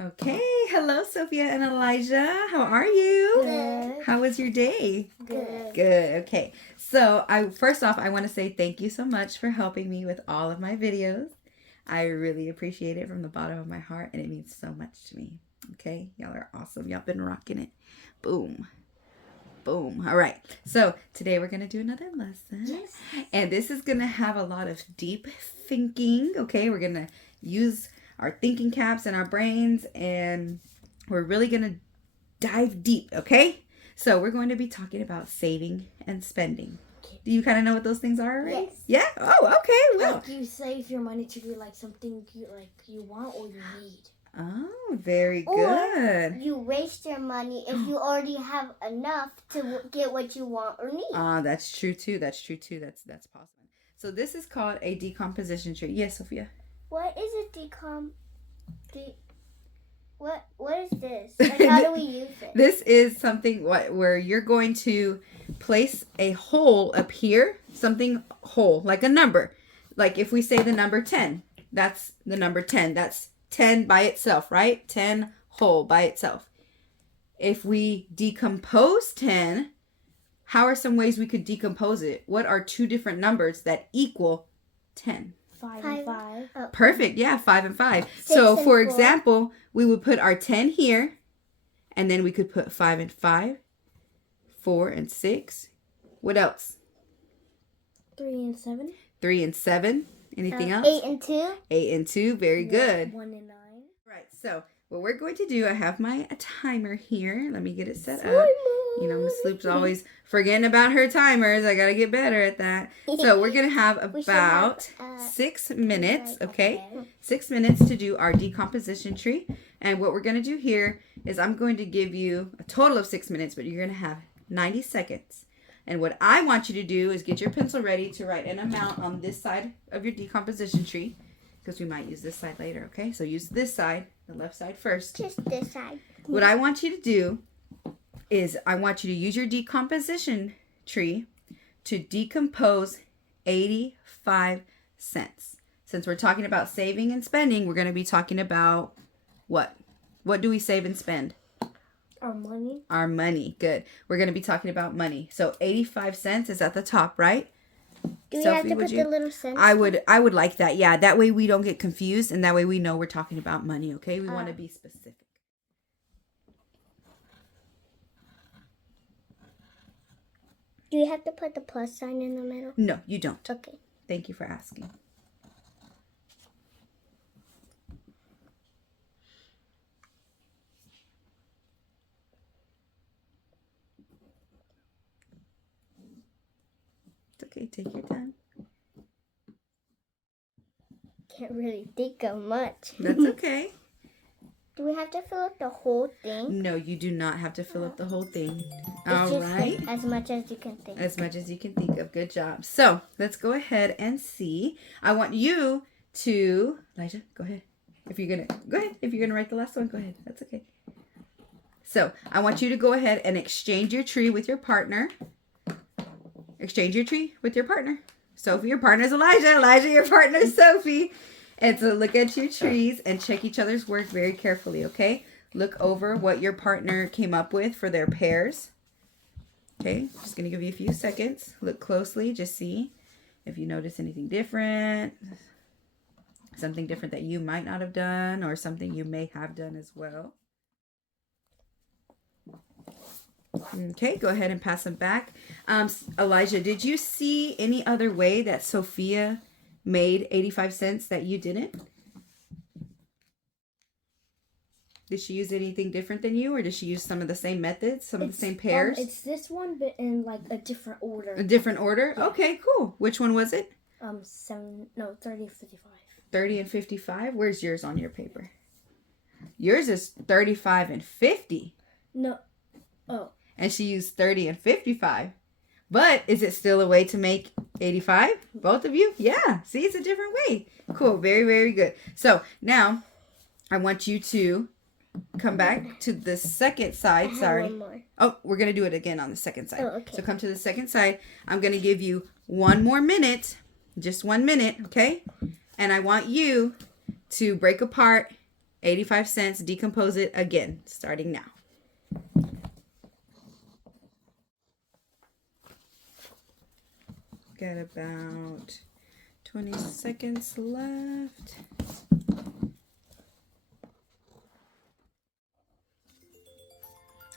Okay, hello Sophia and Elijah. How are you? Good. How was your day? Good. Good. Okay. So, first off, I want to say thank you so much for helping me with all of my videos. I really appreciate it from the bottom of my heart, and it means so much to me. Okay? Y'all are awesome. Y'all been rocking it. Boom. Boom. All right. So, today we're going to do another lesson. Yes. And this is going to have a lot of deep thinking. Okay? We're going to use our thinking caps and our brains, and we're really going to dive deep, okay? So we're going to be talking about saving and spending. Do you kind of know what those things are already? Yes. Yeah? Oh, okay. Well. Like you save your money to do like something you want or you need. Oh, very Or good. you waste your money if you already have enough to get what you want or need. That's true too. That's possible. So this is called a decomposition tree. Yes, Sophia. What is a what is this? And how do we use it? This is something where you're going to place a hole up here, something whole, like a number. Like if we say the number 10, that's the number 10. That's 10 by itself, right? 10 whole by itself. If we decompose 10, how are some ways we could decompose it? What are two different numbers that equal 10? 5 and 5. Perfect. Yeah, 5 and 5. 6 So, and for 4. example, we would put our 10 here, and then we could put 5 and 5, 4 and 6. What else? 3 and 7. 3 and 7. Anything else? 8 and 2. 8 and 2. Very good. 1 and 9. Right. So, what we're going to do, I have my timer here. Let me get it set up. You know, Miss Loop's always forgetting about her timers. I got to get better at that. So we're going to have We should about have, 6 minutes, okay? 6 minutes to do our decomposition tree. And what we're going to do here is I'm going to give you a total of 6 minutes, but you're going to have 90 seconds. And what I want you to do is get your pencil ready to write an amount on this side of your decomposition tree, because we might use this side later, okay? So use this side, the left side first. Just this side. What I want you to do is I want you to use your decomposition tree to decompose 85 cents. Since we're talking about saving and spending, we're going to be talking about what? What do we save and spend? Our money. Our money. Good. We're going to be talking about money. So 85 cents is at the top, right? Do we Sophie, have to would put you? the little cents? I would like that. Yeah, that way we don't get confused, and that way we know we're talking about money, okay? We want to be specific. Do you have to put the plus sign in the middle? No, you don't. Okay. Thank you for asking. It's okay. Take your time. Can't really think of much. That's okay. Do we have to fill up the whole thing? No, you do not have to fill up the whole thing. It's All just right. like as much as you can think. As much as you can think of. Good job. So let's go ahead and see. I want you to, Elijah, go ahead. If you're gonna write the last one, go ahead. That's okay. So I want you to go ahead and exchange your tree with your partner. Exchange your tree with your partner. Sophie, your partner is Elijah. Elijah, your partner is Sophie. And so look at your trees and check each other's work very carefully, okay? Look over what your partner came up with for their pairs. Okay, just going to give you a few seconds. Look closely, just see if you notice anything different. Something different that you might not have done, or something you may have done as well. Okay, go ahead and pass them back. Elijah, did you see any other way that Sophia made 85 cents that you didn't? Did she use anything different than you, or did she use some of the same methods, some of the same pairs? It's this one, but in like a different order. A different order? Yeah. Okay, cool. Which one was it? 30 and 55. 30 and 55? Where's yours on your paper? Yours is 35 and 50. No. Oh. And she used 30 and 55. But is it still a way to make 85? Both of you? Yeah. See, it's a different way. Cool. Very, very good. So now I want you to come back to the second side. Sorry. One more. Oh, we're going to do it again on the second side. Oh, okay. So come to the second side. I'm going to give you one more minute. Just 1 minute, okay? And I want you to break apart 85 cents. Decompose it again, starting now. Got about 20 seconds left.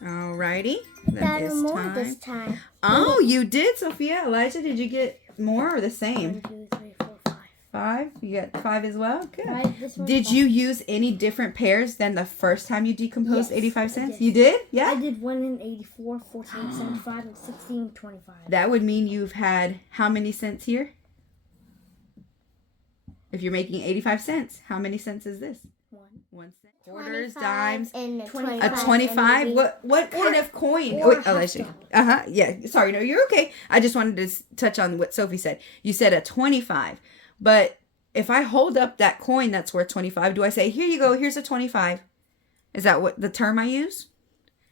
Alrighty, that is more time. this time. Oh, you did, Sophia. Elijah, did you get more or the same? 1, 2, 3, 4, 5. 5? You got 5 as well? Good. 5, this one, Did 5. you use any different pairs than the first time you decomposed Yes, 85 I cents? did. You did? Yeah? I did 1 and 84, 14, 75, and 16, 25. That would mean you've had how many cents here? If you're making 85 cents, how many cents is this? 1 cent. Quarters, 25 dimes. and a 25. A 25. 25? And What kind of coin? or Wait, half Alicia. dollar. Yeah. Sorry, no, you're okay. I just wanted to touch on what Sophie said. You said a 25. But if I hold up that coin that's worth 25, do I say, here you go, here's a 25? Is that what the term I use?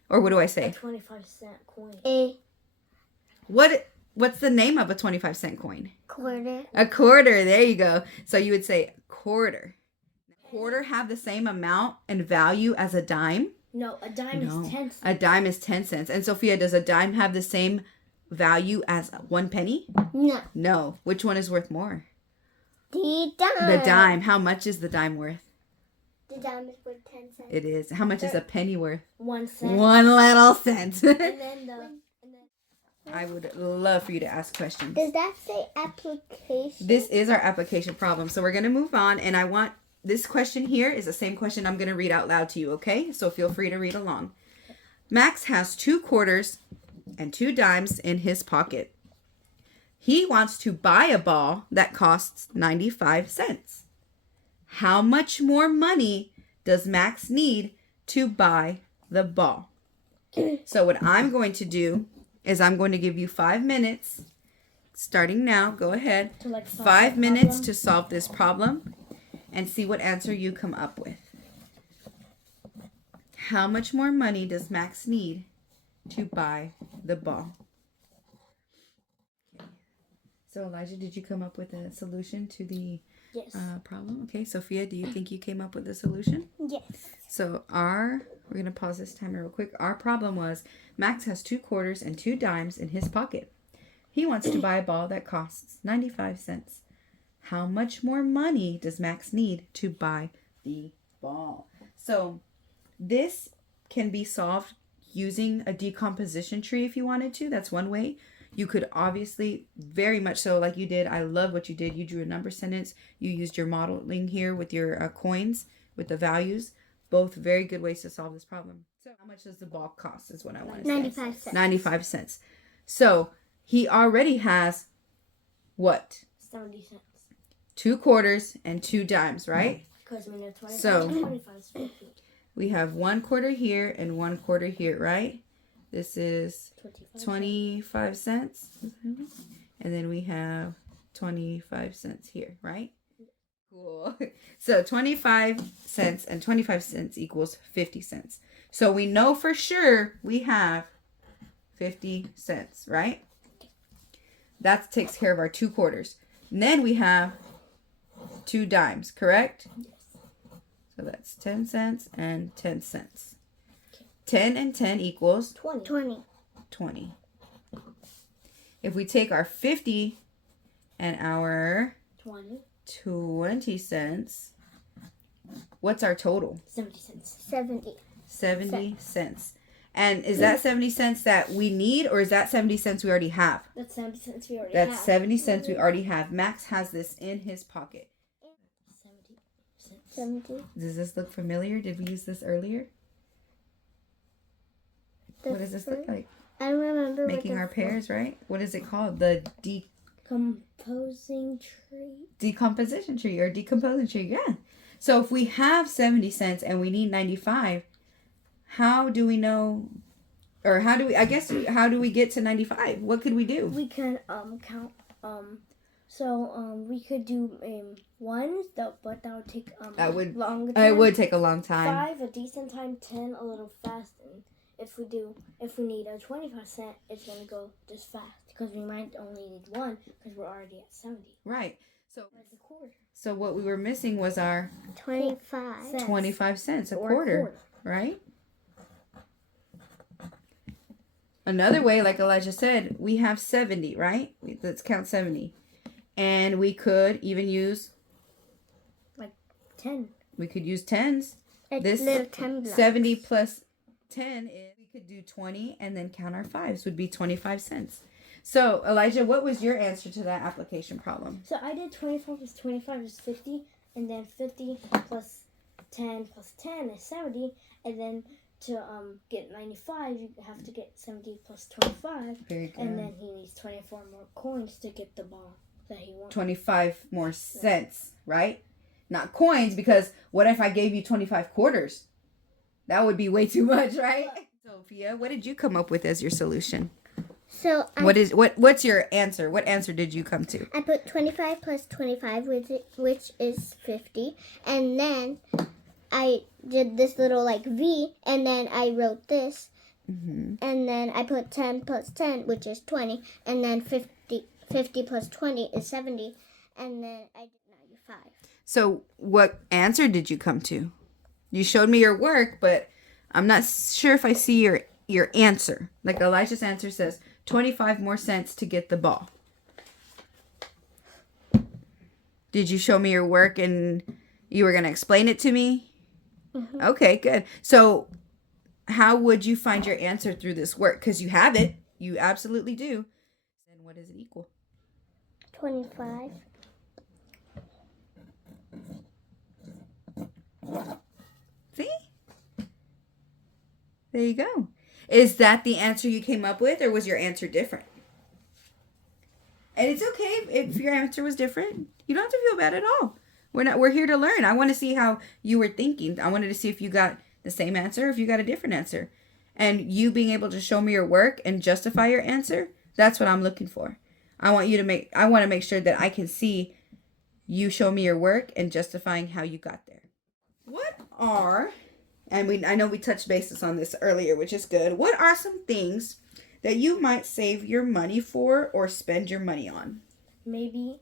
Or what do I A say? 25-cent coin. a What's the name of a 25-cent coin? quarter. A quarter. There you go. So you would say quarter. Quarter have the same amount and value as a dime? No, a dime No. is 10 cents. A dime is 10 cents. And Sophia, does a dime have the same value as 1 penny? No. No. Which one is worth more? The dime. The dime. How much is the dime worth? The dime is worth 10 cents. It is. How much is a penny worth? 1 cent. 1 little cent. And then I would love for you to ask questions. Does that say application? This is our application problem. So we're going to move on. And I want this question here is the same question I'm going to read out loud to you. Okay. So feel free to read along. Max has 2 quarters and 2 dimes in his pocket. He wants to buy a ball that costs 95 cents. How much more money does Max need to buy the ball? So what I'm going to do is I'm going to give you 5 minutes, starting now. Go ahead. to like solve 5 the minutes problem. to solve this problem and see what answer you come up with. How much more money does Max need to buy the ball? Okay. So Elijah, did you come up with a solution to the Yes. problem? Okay, Sophia, do you think you came up with a solution? Yes. So we're going to pause this timer real quick. Our problem was Max has 2 quarters and 2 dimes in his pocket. He wants to buy a ball that costs 95 cents. How much more money does Max need to buy the ball? So this can be solved using a decomposition tree if you wanted to. That's one way. You could obviously, very much so, like you did. I love what you did. You drew a number sentence. You used your modeling here with your coins, with the values. Both very good ways to solve this problem. So how much does the ball cost is what I want to say. 95 cents. 95 cents. So he already has what? 70 cents. 2 quarters and 2 dimes, right? Because we know 25 So- and 25 is 50. We have 1 quarter here and 1 quarter here, right? This is 25. 25 cents. And then we have 25 cents here, right? Cool. So 25 cents and 25 cents equals 50 cents. So we know for sure we have 50 cents, right? That takes care of our 2 quarters. And then we have 2 dimes, correct? Yes. So that's 10 cents and 10 cents. 10 and 10 equals 20. 20. 20. If we take our 50 and our 20. 20 cents, what's our total? 70 cents. 70. 70 cents. And is that 70 cents that we need, or is that 70 cents we already have? That's 70 cents we already That's have. 70 cents we already have. Max has this in his pocket. 70 cents. 70. Does this look familiar? Did we use this earlier? What does this look like? I don't remember. Making our pairs, right? What is it called? The Composing tree. decomposition tree or decomposing tree. Yeah. So if we have 70 cents and we need 95, how do we know, or how do we get to 95? What could we do? We can count we could do one but that would take longer time. It would take a long time. 5 a decent time, 10 a little fast, and if we need a 25 cent, it's gonna go just fast because we might only need one because we're already at 70. Right. So Like a quarter. So what we were missing was our 25. 25 cents, a Or quarter, right? Another way, like Elijah said, we have 70, right? Let's count 70. And we could even use 10. We could use tens. Like This little 10 blocks. 70 plus 10 is, we could do 20 and then count our fives would be 25 cents. So, Elijah, what was your answer to that application problem? So I did 24 plus 25 is 50, and then 50 plus 10 is 70, and then to get 95, you have to get 70 plus 25, Very good. and then he needs 24 more coins to get the ball that he wants. 25 more cents, right? Not coins, because what if I gave you 25 quarters? That would be way too much, right? Sophia, what did you come up with as your solution? So What's your answer? What answer did you come to? I put 25 plus 25, which is 50. And then I did this little like V, and then I wrote this. Mm-hmm. And then I put 10 plus 10, which is 20. And then 50 plus 20 is 70. And then I did 95. So what answer did you come to? You showed me your work, but I'm not sure if I see your answer. Like Elijah's answer says 25 more cents to get the ball. Did you show me your work and you were going to explain it to me? Mm-hmm. Okay, good. So how would you find your answer through this work? Because you have it. You absolutely do. And what does it equal? 25. See? There you go. Is that the answer you came up with, or was your answer different? And it's okay if your answer was different. You don't have to feel bad at all. We're here to learn. I want to see how you were thinking. I wanted to see if you got the same answer or if you got a different answer. And you being able to show me your work and justify your answer, that's what I'm looking for. I want to make sure that I can see you show me your work and justifying how you got there. What are, and I know we touched bases on this earlier, which is good. What are some things that you might save your money for or spend your money on? Maybe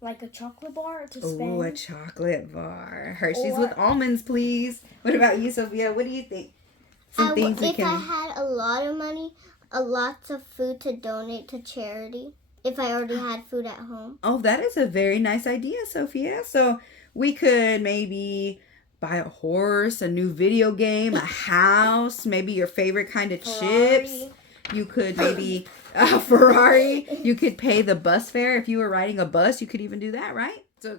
like a chocolate bar to spend. Oh, a chocolate bar. Hershey's with almonds, please. What about you, Sophia? What do you think? Some things if I had a lot of money, lots of food to donate to charity. If I already had food at home. Oh, that is a very nice idea, Sophia. So we could maybe buy a horse, a new video game, a house, maybe your favorite kind of chips. You could maybe a Ferrari. You could pay the bus fare. If you were riding a bus, you could even do that, right? So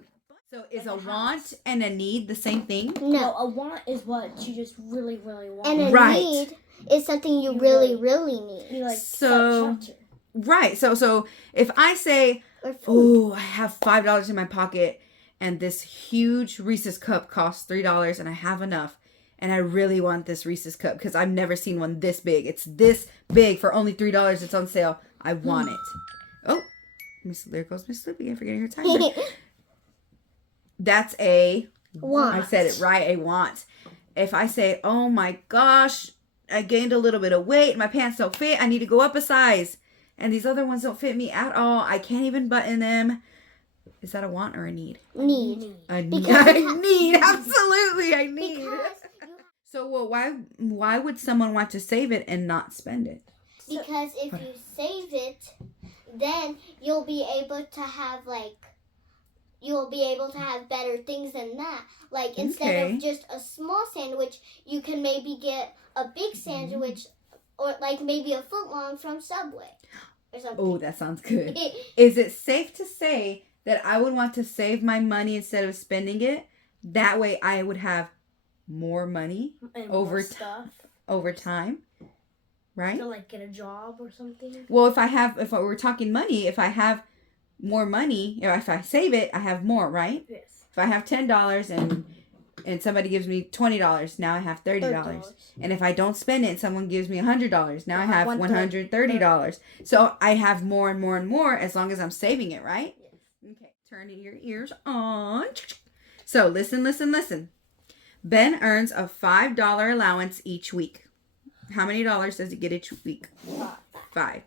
is a want and a need the same thing? No, a want is what you just really, really want. And a need is something you really, really need. You like so shelter. Right. So if I say, oh, I have $5 in my pocket and this huge Reese's cup costs $3 and I have enough and I really want this Reese's cup because I've never seen one this big. It's this big for only $3. It's on sale. I want it. Oh, there goes Miss Sloopy again, forgetting her timer. That's a want. I said it right, a want. If I say, oh my gosh, I gained a little bit of weight, my pants don't fit, I need to go up a size. And these other ones don't fit me at all. I can't even button them. Is that a want or a need? Need. I need. Absolutely, I need. So, well, why would someone want to save it and not spend it? Because if you save it, then you'll be able to have better things than that. Like instead of just a small sandwich, you can maybe get a big sandwich, or like maybe a foot long from Subway. Oh, that sounds good. Is it safe to say that I would want to save my money instead of spending it? That way I would have more money over time, right? To like get a job or something. Well, if we're talking money, if I have more money, if I save it, I have more, right? Yes. If I have $10 and somebody gives me $20, now I have $30. And if I don't spend it and someone gives me $100, now I have $130. So I have more and more and more as long as I'm saving it, right? Yes. Okay, turn your ears on. So listen. Ben earns a $5 allowance each week. How many dollars does he get each week? 5.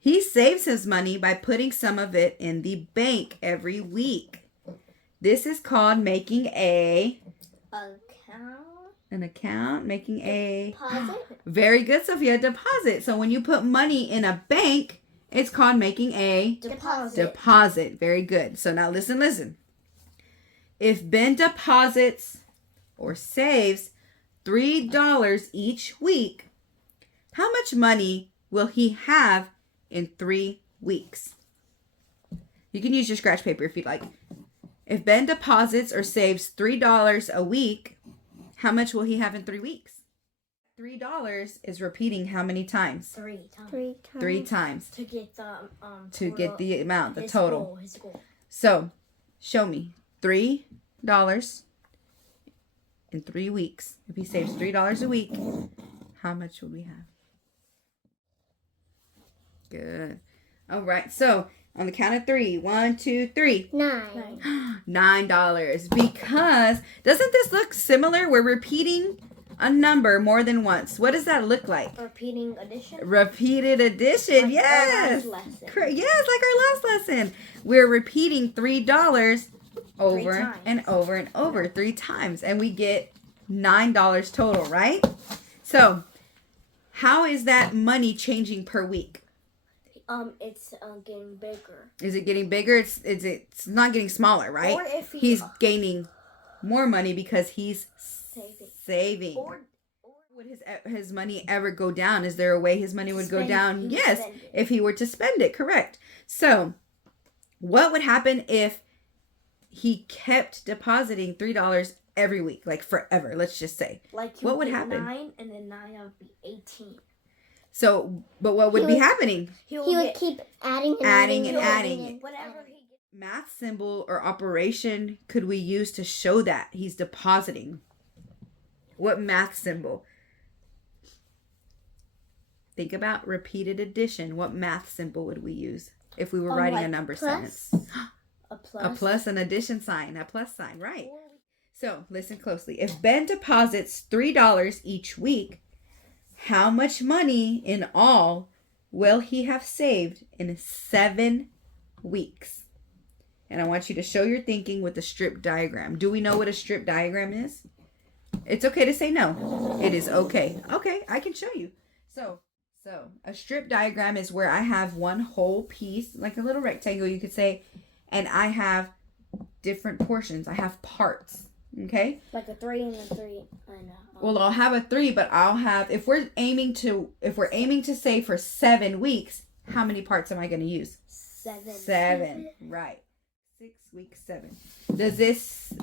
He saves his money by putting some of it in the bank every week. This is called making Account. an account, making a Deposit. very good, Sophia, deposit. So when you put money in a bank, it's called making a deposit. Very good. So now listen. If Ben deposits or saves $3 each week, how much money will he have in 3 weeks? You can use your scratch paper if you'd like. If Ben deposits or saves $3 a week, how much will he have in 3 weeks? $3 is repeating how many times? 3 times. 3 times. To get the To get the amount, the his total. goal, his goal. So, show me $3 in 3 weeks. If he saves $3 a week, how much will we have? Good. All right. So, on the count of 3, 1, 2, 3. 9. $9. Because doesn't this look similar? We're repeating a number more than once. What does that look like? Repeating addition. Repeated addition. Like Yes. our last lesson. Yes, like our last lesson. We're repeating $3 over times. and over and over 3 times. And we get $9 total, right? So, how is that money changing per week? It's getting bigger. Is it getting bigger? It's not getting smaller, right? Or if He's gaining more money because he's saving. Or Would his money ever go down? Is there a way his money would go down? Yes, spend it. if he were to spend it, correct. So, what would happen if he kept depositing $3 every week, like forever, let's just say? like What you would get happen? 9 and then 9 would be 18. So, but what would He be would- happening? He He would keep adding and Adding and and adding and whatever he gets. Math symbol or operation could we use to show that he's depositing? What math symbol? Think about repeated addition. What math symbol would we use if we were writing a like number plus? sentence? A plus. A plus, an addition sign, a plus sign, right? So listen closely. If Ben deposits $3 each week, how much money in all will he have saved in 7 weeks? And I want you to show your thinking with the strip diagram. Do we know what a strip diagram is? It's okay to say no. It is okay. Okay, I can show you. So a strip diagram is where I have one whole piece, like a little rectangle, you could say, and I have different portions. I have parts. Okay? Like a 3 and a 3 and Well, I'll have a 3, but I'll have, if we're aiming to say for 7 weeks, how many parts am I going to use? 7. 7. Right. 6 weeks, 7. Does this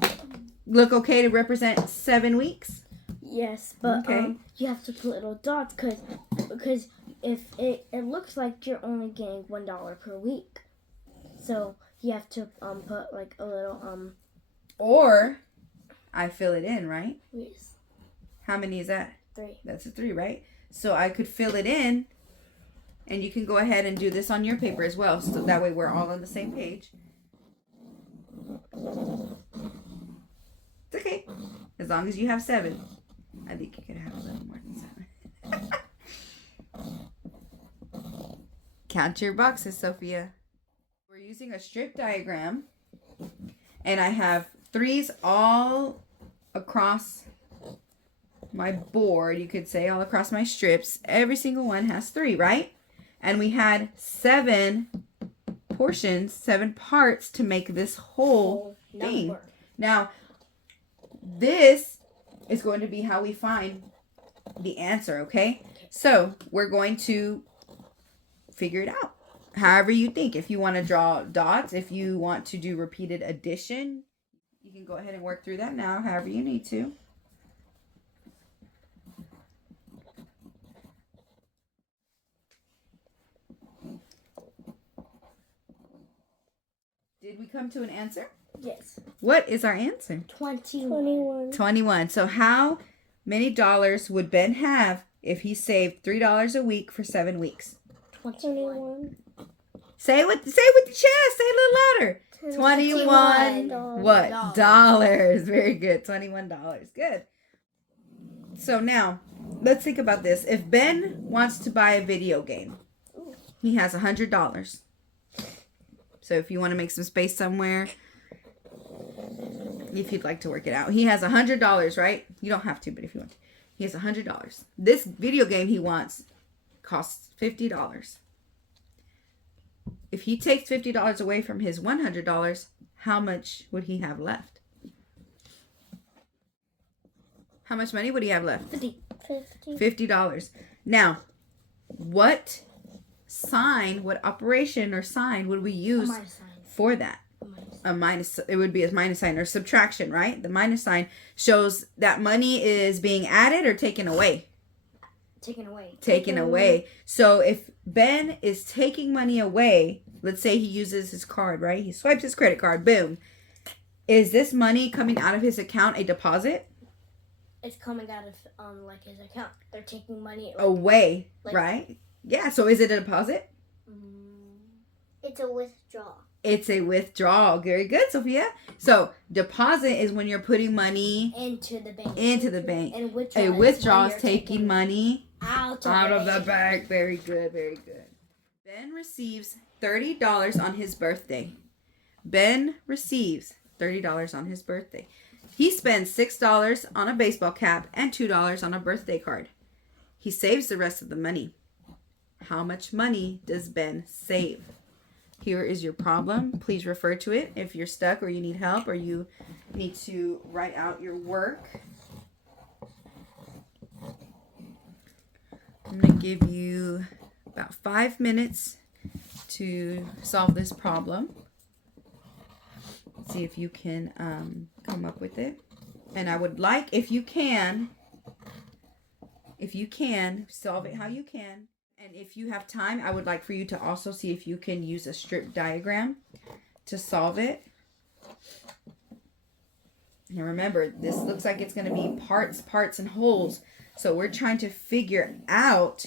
look okay to represent 7 weeks? Yes, but Okay. You have to put little dots because if it looks like you're only getting $1 per week, so you have to put like a little Or I fill it in, right? yes, How many is that? 3. That's a 3, right? So I could fill it in, and you can go ahead and do this on your paper as well, so that way we're all on the same page. It's okay, as long as you have 7. I think you could have a little more than 7. Count your boxes, Sophia. We're using a strip diagram, and I have 3s all across my board, you could say, all across my strips. Every single one has 3, right? And we had 7 portions, 7 parts to make this whole thing. Number. Now, this is going to be how we find the answer, okay? So, we're going to figure it out. However you think. If you want to draw dots, if you want to do repeated addition, you can go ahead and work through that now, however you need to. Did we come to an answer? Yes. What is our answer? 21. 21. So how many dollars would Ben have if he saved $3 a week for 7 weeks? 21. Say it with the chest. Say it a little louder. 21 what? Dollars. Very good. $21. Good. So now, let's think about this. If Ben wants to buy a video game, he has $100. So if you want to make some space somewhere, if you'd like to work it out. He has $100, right? You don't have to, but if you want to. He has $100. This video game he wants costs $50. If he takes $50 away from his $100, how much would he have left? How much money would he have left? 50. $50. Now, what sign, what operation or sign would we use for that? A minus. It would be a minus sign or subtraction, right? The minus sign shows that money is being added or taken away. Taken away. Taken away. So if Ben is taking money away, let's say he uses his card, right? He swipes his credit card. Boom. Is this money coming out of his account a deposit? It's coming out of like his account. They're taking money away, right? Yeah. So is it a deposit? It's a withdrawal. It's a withdrawal. Very good, Sophia. So deposit is when you're putting money into the bank. And withdrawal a withdrawal is taking money out of the bank. Very good. Very good. Ben receives $30 on his birthday. Ben receives $30 on his birthday. He spends $6 on a baseball cap and $2 on a birthday card. He saves the rest of the money. How much money does Ben save? Here is your problem. Please refer to it if you're stuck or you need help or you need to write out your work. I'm going to give you about 5 minutes to solve this problem. See if you can come up with it. And I would like, if you can, solve it how you can. And if you have time, I would like for you to also see if you can use a strip diagram to solve it. And remember, this looks like it's going to be parts, and wholes. So we're trying to figure out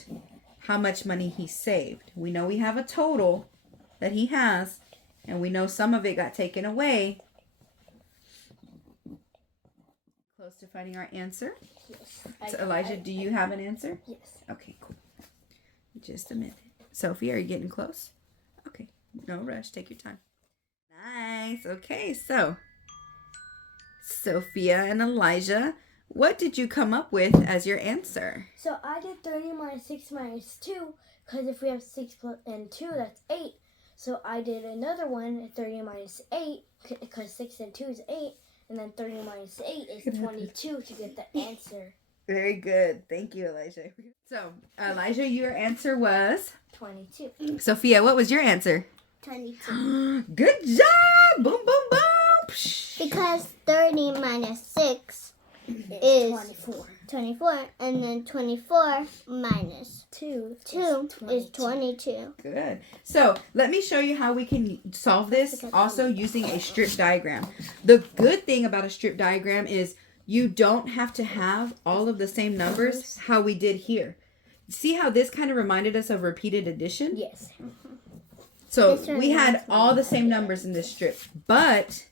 how much money he saved. We know we have a total that he has, and we know some of it got taken away. Close to finding our answer? Yes. So Elijah, do you have an answer? Yes. Okay, cool. Just a minute. Sophie, are you getting close? Okay. No rush. Take your time. Nice. Okay, so Sophia and Elijah, what did you come up with as your answer? So I did 30 minus 6 minus 2, because if we have 6 and 2, that's 8. So I did another one, 30 minus 8, because 6 and 2 is 8. And then 30 minus 8 is 22 to get the answer. Very good. Thank you, Elijah. So, Elijah, your answer was? 22. Sophia, what was your answer? 22. Good job! Boom, boom, boom! Because 30 minus 6 is 24. 24. And then 24 minus 2 is 22. Good. So, let me show you how we can solve this also using a strip diagram. The good thing about a strip diagram is you don't have to have all of the same numbers how we did here. See how this kind of reminded us of repeated addition? Yes. So we had all the same numbers in this strip, but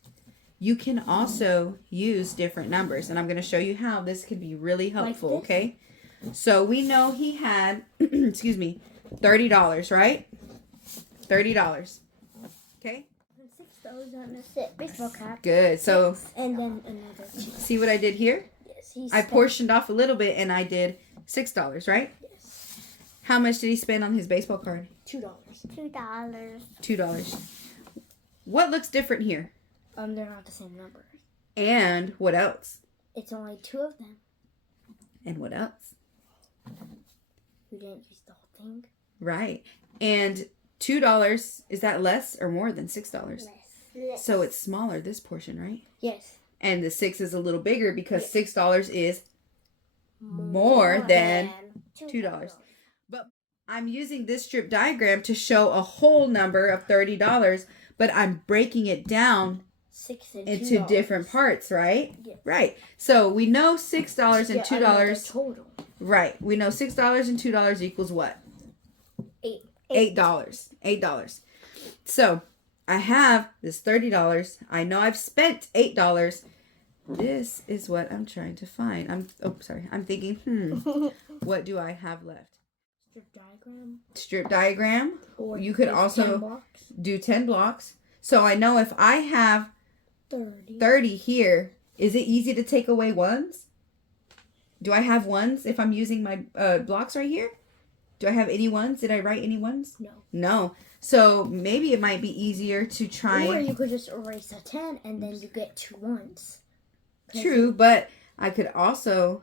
you can also use different numbers. And I'm going to show you how this could be really helpful, Like okay? So we know he had, $30, right? $30. Okay? $6 on a baseball cap. Good. So, and then another 2. See what I did here? Yes. I portioned off a little bit and I did $6, right? Yes. How much did he spend on his baseball card? $2. $2. What looks different here? They're not the same number. And what else? It's only 2 of them. And what else? We didn't use the whole thing. Right. And $2, is that less or more than $6? Less. So it's smaller, this portion, right? Yes. And the 6 is a little bigger because $6 is more than $2. But I'm using this strip diagram to show a whole number of $30, but I'm breaking it down into different parts, right? Yes. Right. So we know $6 and $2. Total. Right. We know $6 and $2 equals what? $8. So I have this $30. I know I've spent $8. This is what I'm trying to find. I'm thinking, what do I have left? Strip diagram. Or you could also do 10 blocks. So I know if I have 30. 30 here. Is it easy to take away ones? Do I have ones if I'm using my blocks right here? Do I have any ones? Did I write any ones? No. No. So maybe it might be easier to try. Or you could just erase a 10 and then you get 2 ones. True, but I could also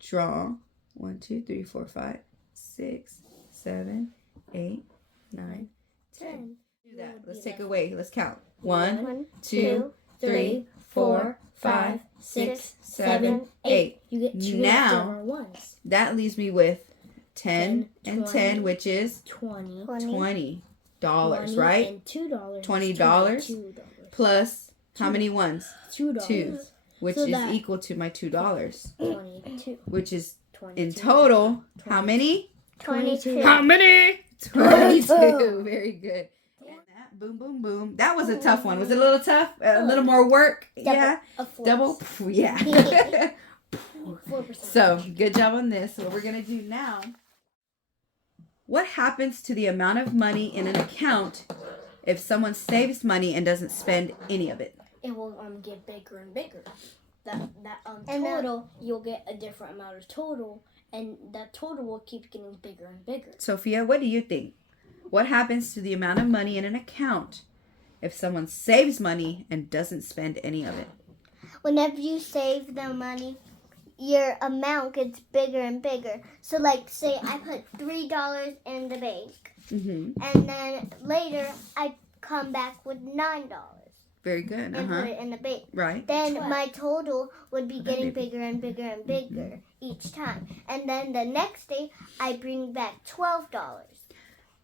draw 1, 2, 3, 4, 5, 6, 7, 8, 9, 10. Do that. Let's take away. Let's count. 1, 2, 3, 4, 5, 6, 7, 8. You get 2 Now, leftover ones. That leaves me with 10 and 20. 10, which is 20. $20, 20 right? And $2. $20 $22. Plus how many ones? $2. 2, which So is that- equal to my $2, 22. which is 22. in total how many? 22. How many? 22. Very good. And that, boom, boom, boom. That was a tough one. Was it a little tough? A little more work? Yeah. A fourth. Double? Yeah. 4%. So, good job on this. What we're going to do now. What happens to the amount of money in an account if someone saves money and doesn't spend any of it? It will get bigger and bigger. That And total, you'll get a different amount of total, and that total will keep getting bigger and bigger. Sophia, what do you think? What happens to the amount of money in an account if someone saves money and doesn't spend any of it? Whenever you save the money, your amount gets bigger and bigger. So, like, say I put $3 in the bank, Mm-hmm. and then later I come back with $9 Very good. and put it in the bank. Right. Then 12. my total would be getting baby. bigger and bigger and bigger each time. And then the next day, I bring back $12.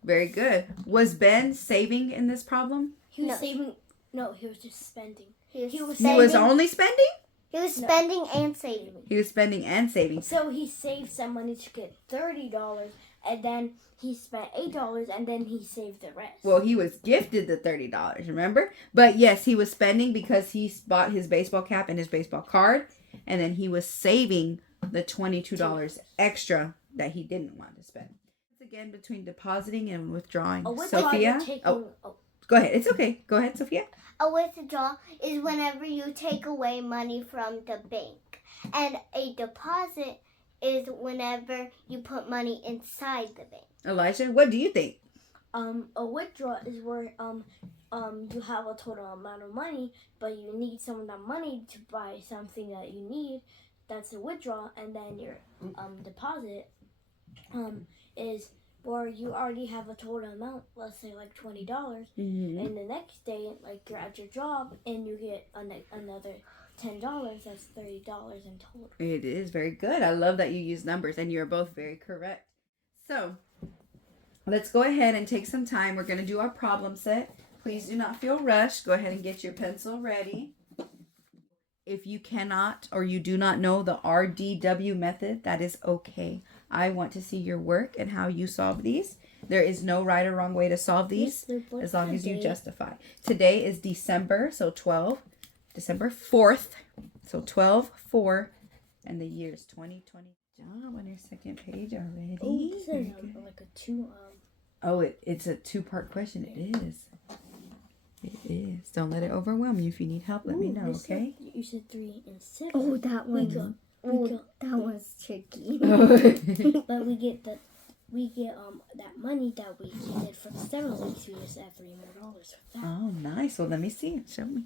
Very good. Was Ben saving in this problem? He was No. saving. No, he was just spending. He was He was spending- only spending? He was spending and saving. He was spending and saving. So he saved some money to get $30, and then he spent $8, and then he saved the rest. Well, he was gifted the $30, remember? But yes, he was spending because he bought his baseball cap and his baseball card. And then he was saving the $22 extra that he didn't want to spend. It's again between depositing and withdrawing. Sophia? Go ahead. It's okay. Go ahead, Sophia. A withdrawal is whenever you take away money from the bank. And a deposit is whenever you put money inside the bank. Elijah, what do you think? A withdrawal is where you have a total amount of money, but you need some of that money to buy something that you need. That's a withdrawal, and then your deposit is where you already have a total amount. Let's say like $20, Mm-hmm. and the next day, like you're at your job, and you get another $10. That's $30 in total. It is very good. I love that you use numbers, and you're both very correct. So, let's go ahead and take some time. We're going to do our problem set. Please do not feel rushed. Go ahead and get your pencil ready. If you cannot or you do not know the RDW method, that is okay. I want to see your work and how you solve these. There is no right or wrong way to solve these as long as you justify. Today is December 4th. So 12/4, and the year is 2020. Job on your second page already. Oh, this Very is good. like a 2. Oh, it's a 2-part question. It is. It is. Don't let it overwhelm you. If you need help, let me know, okay? You said 3 and 6. Oh, that We one. got- That one's tricky. But we get that money that we did for the 7 weeks. We just add $3 more with that. Oh, nice. Well, let me see it. Show me.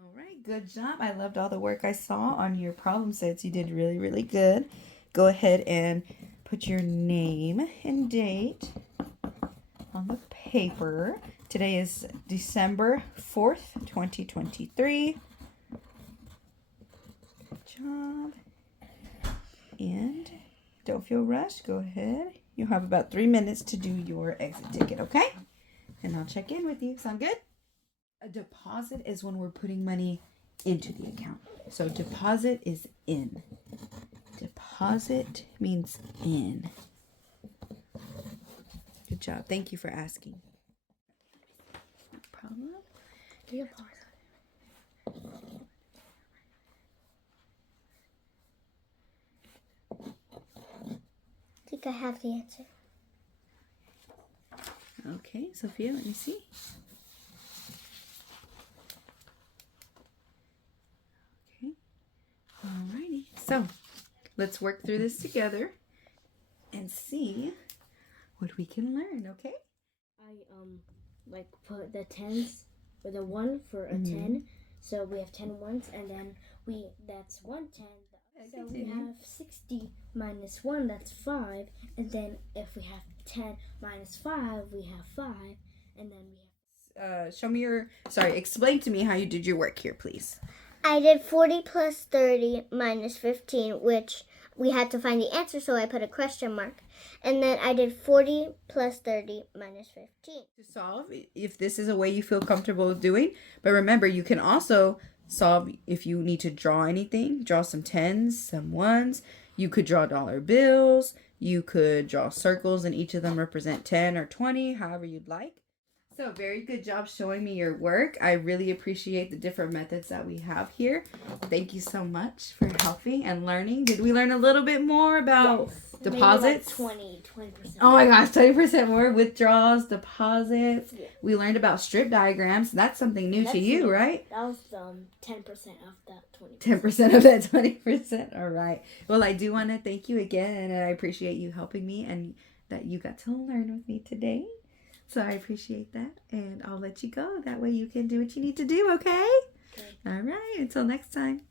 All right. Good job. I loved all the work I saw on your problem sets. You did really, really good. Go ahead and put your name and date on the paper. Today is December 4th, 2023. Good job. And don't feel rushed. Go ahead. You'll have about 3 minutes to do your exit ticket, okay? And I'll check in with you. Sound good? A deposit is when we're putting money into the account. So deposit is in. Deposit means in. Good job. Thank you for asking. No problem. I think I have the answer. Okay, Sophia, let me see. Okay. Alrighty. So, let's work through this together and see what we can learn, okay? I like put the tens with a 1 for a 10. So we have 10 ones, and then that's 1 10. So we have 60 minus 1, that's 5. And then if we have 10 minus 5, we have 5. And then we have... Show me explain to me how you did your work here, please. I did 40 plus 30 minus 15, which we had to find the answer, so I put a question mark. And then I did 40 plus 30 minus 15. To solve, if this is a way you feel comfortable doing. But remember, you can also solve if you need to draw anything. Draw some tens, some ones. You could draw dollar bills. You could draw circles, and each of them represent 10 or 20, however you'd like. So very good job showing me your work. I really appreciate the different methods that we have here. Thank you so much for helping and learning. Did we learn a little bit more about deposits? Maybe like 20%. Oh my gosh, 20% more. Withdrawals, deposits. Yeah. We learned about strip diagrams. That's something new to you, right? That was 10% of that 20%. 10% of that 20%. All right. Well, I do want to thank you again, and I appreciate you helping me and that you got to learn with me today. So I appreciate that, and I'll let you go. That way you can do what you need to do, okay? All right. Until next time.